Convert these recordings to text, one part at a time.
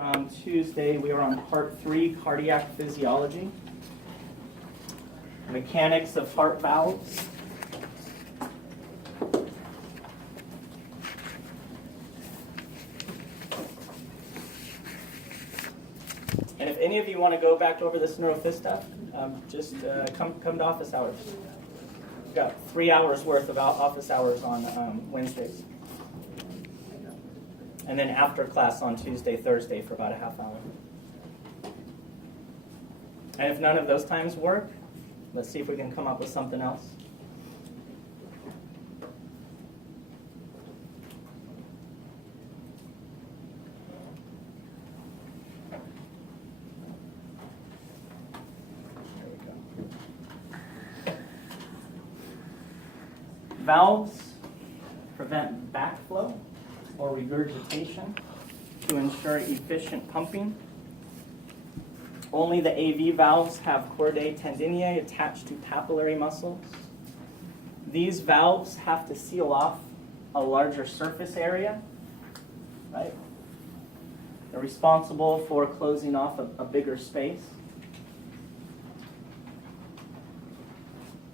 On Tuesday, we are on part 3, cardiac physiology, mechanics of heart valves. And if any of you want to go back over this neurophys stuff, just come to office hours. We've got 3 hours worth of office hours on Wednesdays. And then after class on Tuesday, Thursday for about a half hour. And if none of those times work, let's see if we can come up with something else. There we go. Valves prevent backflow or regurgitation to ensure efficient pumping. Only the AV valves have chordae tendineae attached to papillary muscles. These valves have to seal off a larger surface area, right? They're responsible for closing off a bigger space.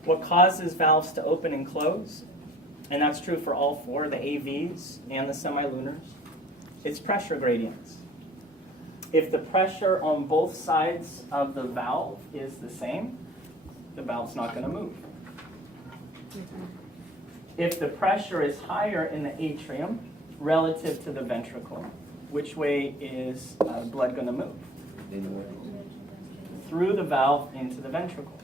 What causes valves to open and close? And that's true for all four, the AVs and the semilunars. It's pressure gradients. If the pressure on both sides of the valve is the same, the valve's not going to move. If the pressure is higher in the atrium relative to the ventricle, which way is blood going to move? Through the valve into the ventricle.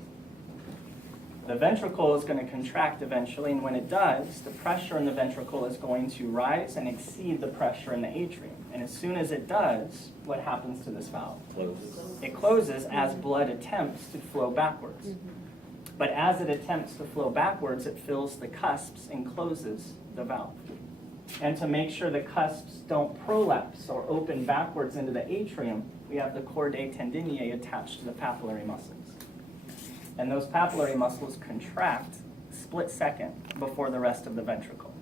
The ventricle is going to contract eventually, and when it does, the pressure in the ventricle is going to rise and exceed the pressure in the atrium. And as soon as it does, what happens to this valve? It closes as blood attempts to flow backwards. But as it attempts to flow backwards, it fills the cusps and closes the valve. And to make sure the cusps don't prolapse or open backwards into the atrium, we have the chordae tendineae attached to the papillary muscles. And those papillary muscles contract split second before the rest of the ventricle.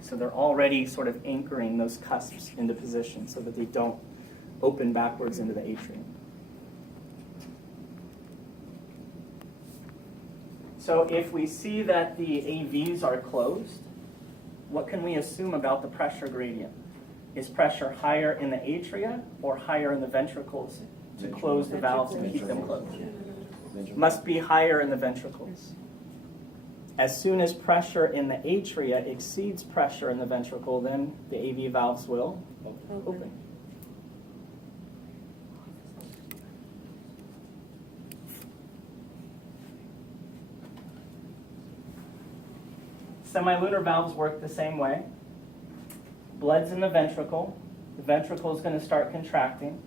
So they're already sort of anchoring those cusps into position so that they don't open backwards into the atrium. So if we see that the AVs are closed, what can we assume about the pressure gradient? Is pressure higher in the atria or higher in the ventricles to close the valves and keep them closed? Must be higher in the ventricles. As soon as pressure in the atria exceeds pressure in the ventricle, then the AV valves will open. Semilunar valves work the same way. Blood's in the ventricle is going to start contracting,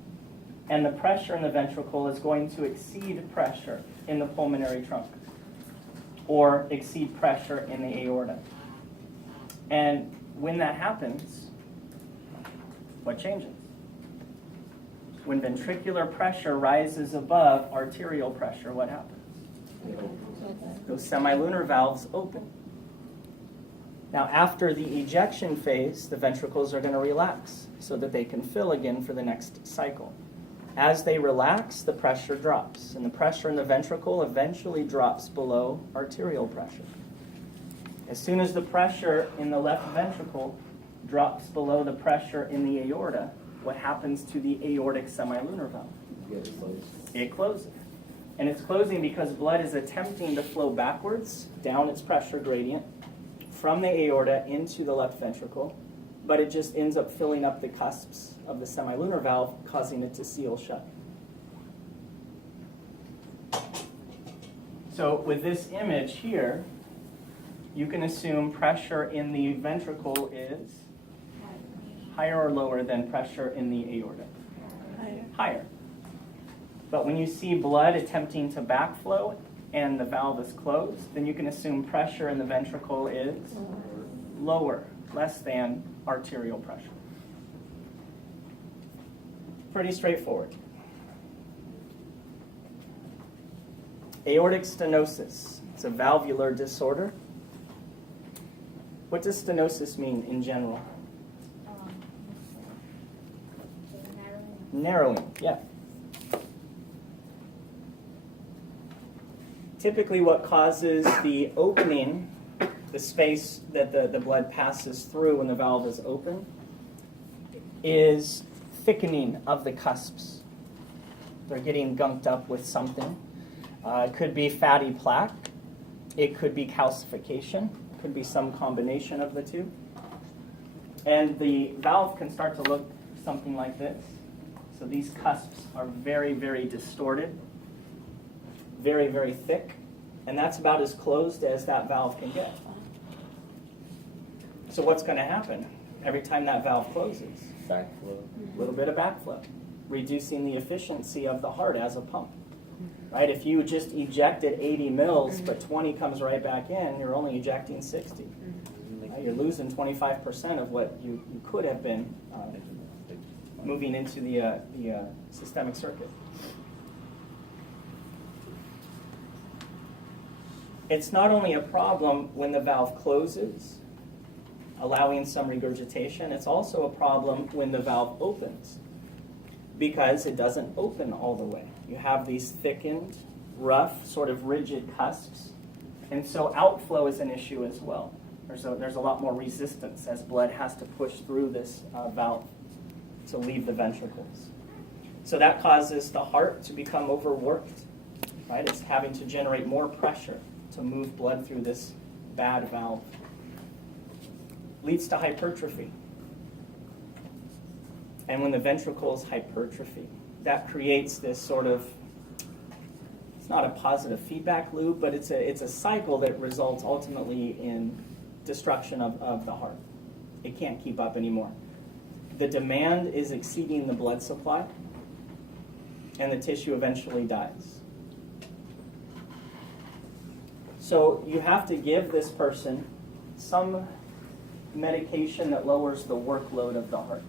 and the pressure in the ventricle is going to exceed pressure in the pulmonary trunk or exceed pressure in the aorta. And when that happens, what changes? When ventricular pressure rises above arterial pressure, what happens? Those semilunar valves open. Now, after the ejection phase, the ventricles are going to relax so that they can fill again for the next cycle. As they relax, the pressure drops, and the pressure in the ventricle eventually drops below arterial pressure. As soon as the pressure in the left ventricle drops below the pressure in the aorta, what happens to the aortic semilunar valve? It closes. And it's closing because blood is attempting to flow backwards down its pressure gradient from the aorta into the left ventricle, but it just ends up filling up the cusps of the semilunar valve, causing it to seal shut. So with this image here, you can assume pressure in the ventricle is higher or lower than pressure in the aorta? Higher. But when you see blood attempting to backflow and the valve is closed, then you can assume pressure in the ventricle is lower, less than arterial pressure. Pretty straightforward. Aortic stenosis. It's a valvular disorder. What does stenosis mean in general? Narrowing, yeah. Typically what causes the opening, the space that the blood passes through when the valve is open, is thickening of the cusps. They're getting gunked up with something. It could be fatty plaque. It could be calcification. It could be some combination of the two. And the valve can start to look something like this. So these cusps are very, very distorted, very, very thick, and that's about as closed as that valve can get. So what's going to happen every time that valve closes? Backflow. A little bit of backflow, reducing the efficiency of the heart as a pump. Right? If you just ejected 80 mils, but 20 comes right back in, you're only ejecting 60. Right? You're losing 25% of what you could have been moving into the systemic circuit. It's not only a problem when the valve closes, allowing some regurgitation, it's also a problem when the valve opens, because it doesn't open all the way. You have these thickened, rough, sort of rigid cusps, and so outflow is an issue as well. There's a lot more resistance as blood has to push through this valve to leave the ventricles. So that causes the heart to become overworked, right? It's having to generate more pressure to move blood through this bad valve. Leads to hypertrophy. And when the ventricles hypertrophy, that creates this sort of, it's not a positive feedback loop, but it's a cycle that results ultimately in destruction of the heart. It can't keep up anymore. The demand is exceeding the blood supply, and the tissue eventually dies. So you have to give this person some medication that lowers the workload of the heart.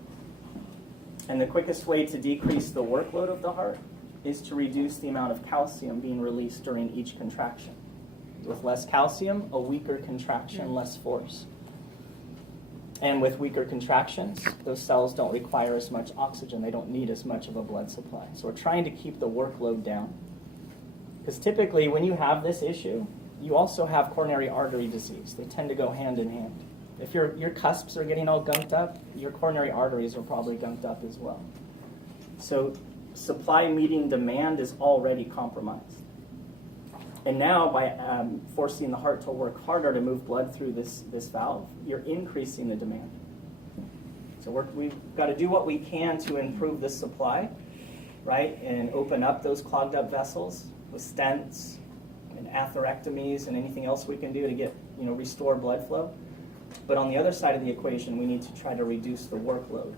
And the quickest way to decrease the workload of the heart is to reduce the amount of calcium being released during each contraction. With less calcium, a weaker contraction, less force. And with weaker contractions, those cells don't require as much oxygen. They don't need as much of a blood supply. So we're trying to keep the workload down. Because typically when you have this issue, you also have coronary artery disease. They tend to go hand in hand. If your cusps are getting all gunked up, your coronary arteries are probably gunked up as well. So supply meeting demand is already compromised. And now by forcing the heart to work harder to move blood through this valve, you're increasing the demand. So we've got to do what we can to improve this supply, right, and open up those clogged up vessels with stents and atherectomies and anything else we can do to get, restore blood flow. But on the other side of the equation, we need to try to reduce the workload,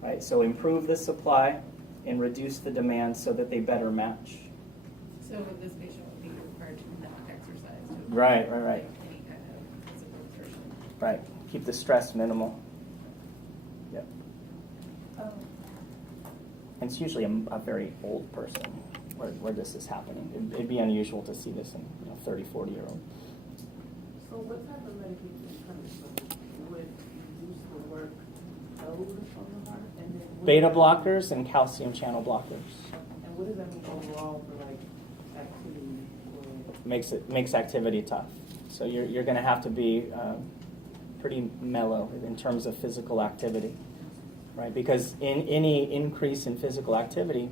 right? So improve the supply and reduce the demand so that they better match. So this patient would be required to not exercise to Right. any kind of physical exertion. Right. Keep the stress minimal. Yep. Oh. And it's usually a very old person where this is happening. It'd be unusual to see this in 30, 40-year-old. So what type of medication comes from would reduce the workload on the heart? And then Beta blockers and calcium channel blockers. And what does that mean overall for activity? Makes activity tough. So you're going to have to be pretty mellow in terms of physical activity, right? Because any increase in physical activity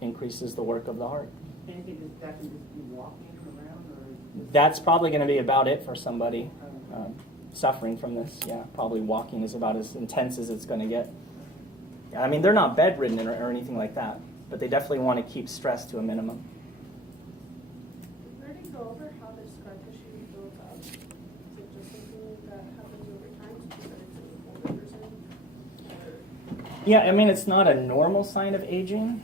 increases the work of the heart. And that can just be walking around, or That's probably going to be about it for somebody suffering from this. Yeah, probably walking is about as intense as it's going to get. I mean, they're not bedridden or anything like that, but they definitely want to keep stress to a minimum. Where do you go over how the scar tissue builds up? Is it just something that happens over time, so that it's an older person? Yeah, I mean, it's not a normal sign of aging.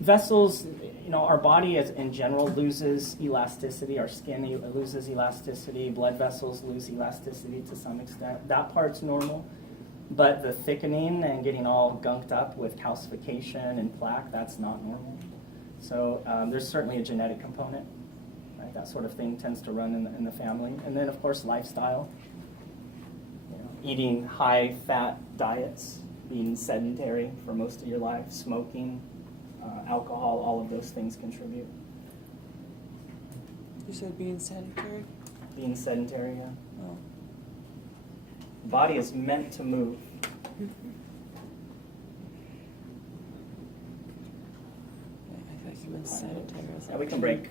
Vessels, our body in general loses elasticity. Our skin loses elasticity. Blood vessels lose elasticity to some extent. That part's normal. But the thickening and getting all gunked up with calcification and plaque, that's not normal. So there's certainly a genetic component. Right? That sort of thing tends to run in the family. And then, of course, lifestyle. Eating high-fat diets being sedentary for most of your life, smoking, alcohol, all of those things contribute. You said being sanitary? Being sedentary, yeah. Oh. The body is meant to move. I thought you meant sanitary. I was Yeah, we like, can break